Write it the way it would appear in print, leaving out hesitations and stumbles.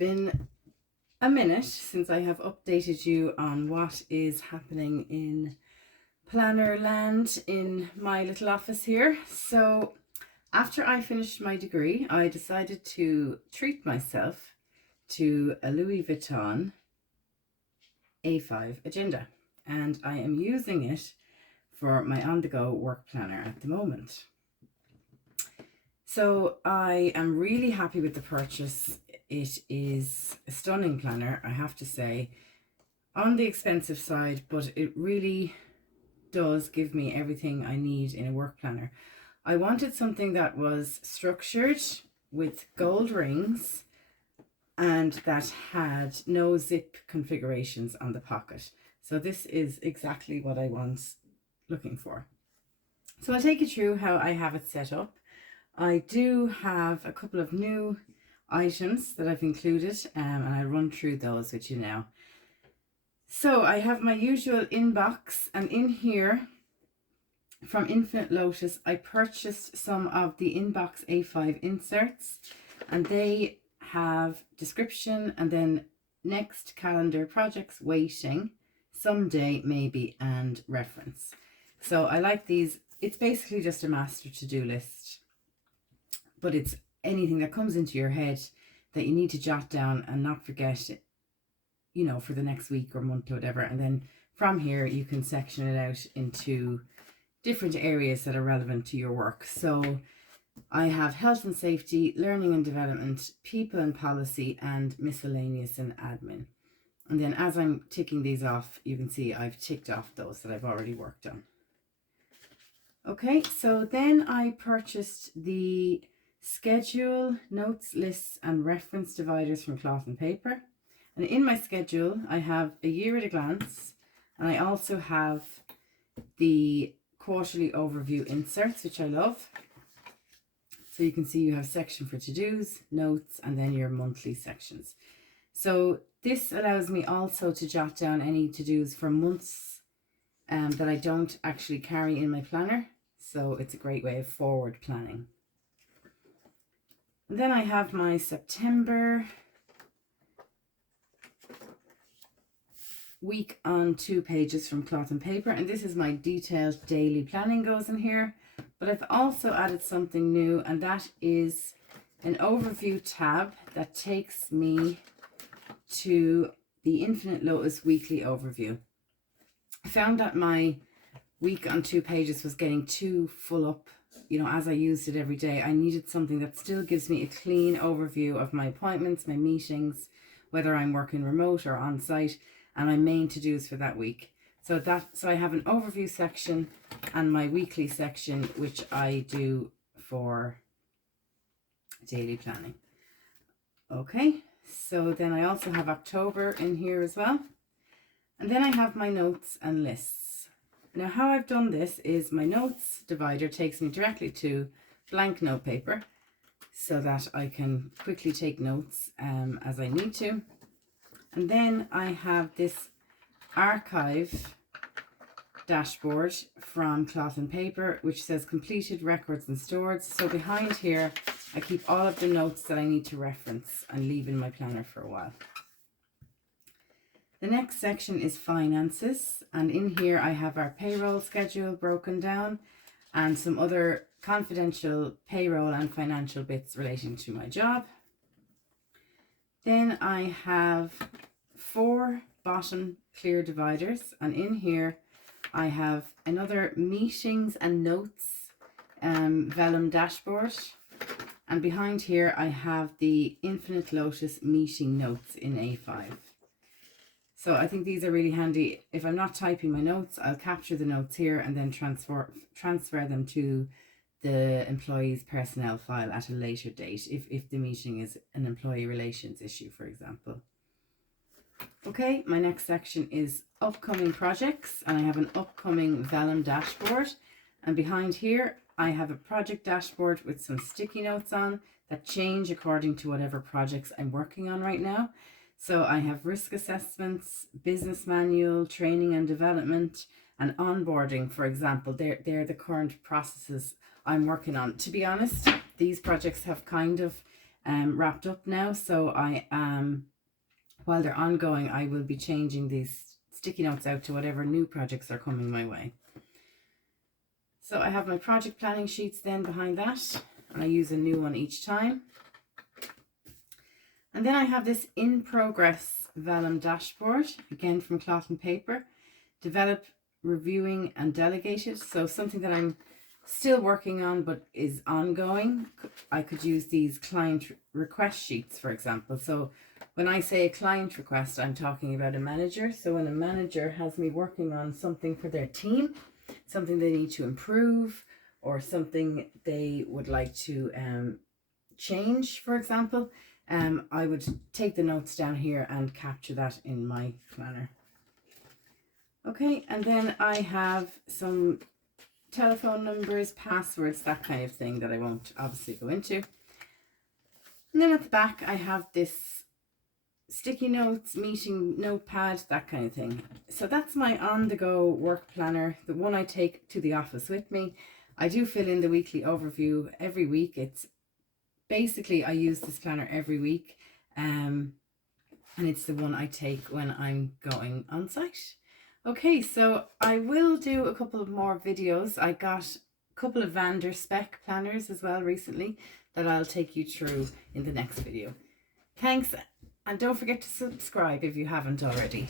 been a minute since I have updated you on what is happening in planner land in my little office here. So after I finished my degree, I decided to treat myself to a Louis Vuitton A5 agenda, and I am using it for my on-the-go work planner at the moment. So I am really happy with the purchase. It is a stunning planner, I have to say, on the expensive side, but it really does give me everything I need in a work planner. I wanted something that was structured with gold rings and that had no zip configurations on the pocket. So this is exactly what I was looking for. So I'll take you through how I have it set up. I do have a couple of new items that I've included, and I'll run through those with you now. So I have my usual inbox, and in here from Infinite Lotus I purchased some of the inbox A5 inserts, and they have description and then next calendar projects waiting, someday maybe, and reference. So I like these. It's basically just a master to-do list, but it's anything that comes into your head that you need to jot down and not forget, you know, for the next week or month or whatever. And then from here you can section it out into different areas that are relevant to your work. So I have health and safety, learning and development, people and policy, and miscellaneous and admin. And then as I'm ticking these off, you can see I've ticked off those that I've already worked on. Okay, so then I purchased the schedule, notes, lists, and reference dividers from Cloth and Paper. And in my schedule, I have a year at a glance, and I also have the quarterly overview inserts, which I love. So you can see you have a section for to-dos, notes, and then your monthly sections. So this allows me also to jot down any to-dos for months that I don't actually carry in my planner. So it's a great way of forward planning. And then I have my September week on 2 pages from Cloth and Paper, and this is my detailed daily planning goes in here. But I've also added something new, and that is an overview tab that takes me to the Infinite Lotus weekly overview. I found that my week on 2 pages was getting too full up. You know, as I used it every day, I needed something that still gives me a clean overview of my appointments, my meetings, whether I'm working remote or on site, and my main to-dos for that week. So I have an overview section and my weekly section, which I do for daily planning. Okay, so then I also have October in here as well. And then I have my notes and lists. Now how I've done this is my notes divider takes me directly to blank note paper so that I can quickly take notes as I need to. And then I have this archive dashboard from Cloth and Paper, which says completed records and stored. So behind here, I keep all of the notes that I need to reference and leave in my planner for a while. The next section is finances, and in here I have our payroll schedule broken down and some other confidential payroll and financial bits relating to my job. Then I have 4 bottom clear dividers, and in here I have another meetings and notes vellum dashboard, and behind here I have the Infinite Lotus meeting notes in A5. So I think these are really handy. If I'm not typing my notes, I'll capture the notes here and then transfer them to the employee's personnel file at a later date if the meeting is an employee relations issue, for example. Okay, my next section is upcoming projects, and I have an upcoming vellum dashboard, and behind here I have a project dashboard with some sticky notes on that change according to whatever projects I'm working on right now. So I have risk assessments, business manual, training and development, and onboarding, for example. They're the current processes I'm working on. To be honest, these projects have kind of wrapped up now. So I am, while they're ongoing, I will be changing these sticky notes out to whatever new projects are coming my way. So I have my project planning sheets then behind that, and I use a new one each time. And then I have this in progress vellum dashboard, again from Cloth and Paper, develop, reviewing and delegated. So something that I'm still working on but is ongoing. I could use these client request sheets, for example. So when I say a client request, I'm talking about a manager. So when a manager has me working on something for their team, something they need to improve, or something they would like to change, for example, I would take the notes down here and capture that in my planner. Okay, and then I have some telephone numbers, passwords, that kind of thing that I won't obviously go into. And then at the back I have this sticky notes, meeting notepad, that kind of thing. So that's my on-the-go work planner, the one I take to the office with me. I do fill in the weekly overview every week. It's basically, I use this planner every week, and it's the one I take when I'm going on site. Okay, so I will do a couple of more videos. I got a couple of Van der Spek planners as well recently that I'll take you through in the next video. Thanks, and don't forget to subscribe if you haven't already.